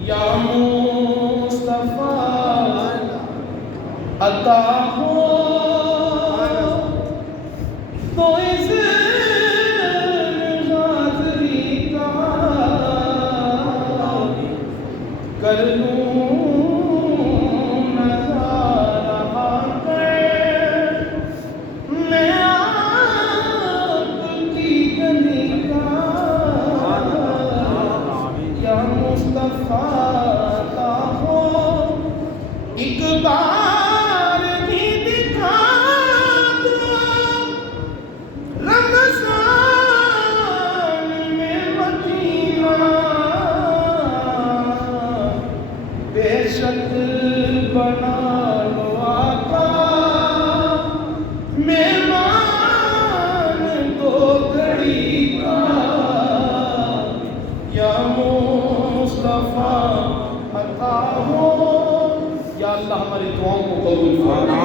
یا مصطفیٰ عطا ہو تو اس حاضری کا کر لوں نظارہ کر میں آپ کی گلی کا یا مصطفیٰ عطا ہو ایک بار بھی دکھا دو رمضان میں مدینہ بے شک بنا لو آقا مہمان دو گھڑی کا یا مصطفیٰ عطا ہو یا اللہ ہماری دعاؤں کو قبول فرما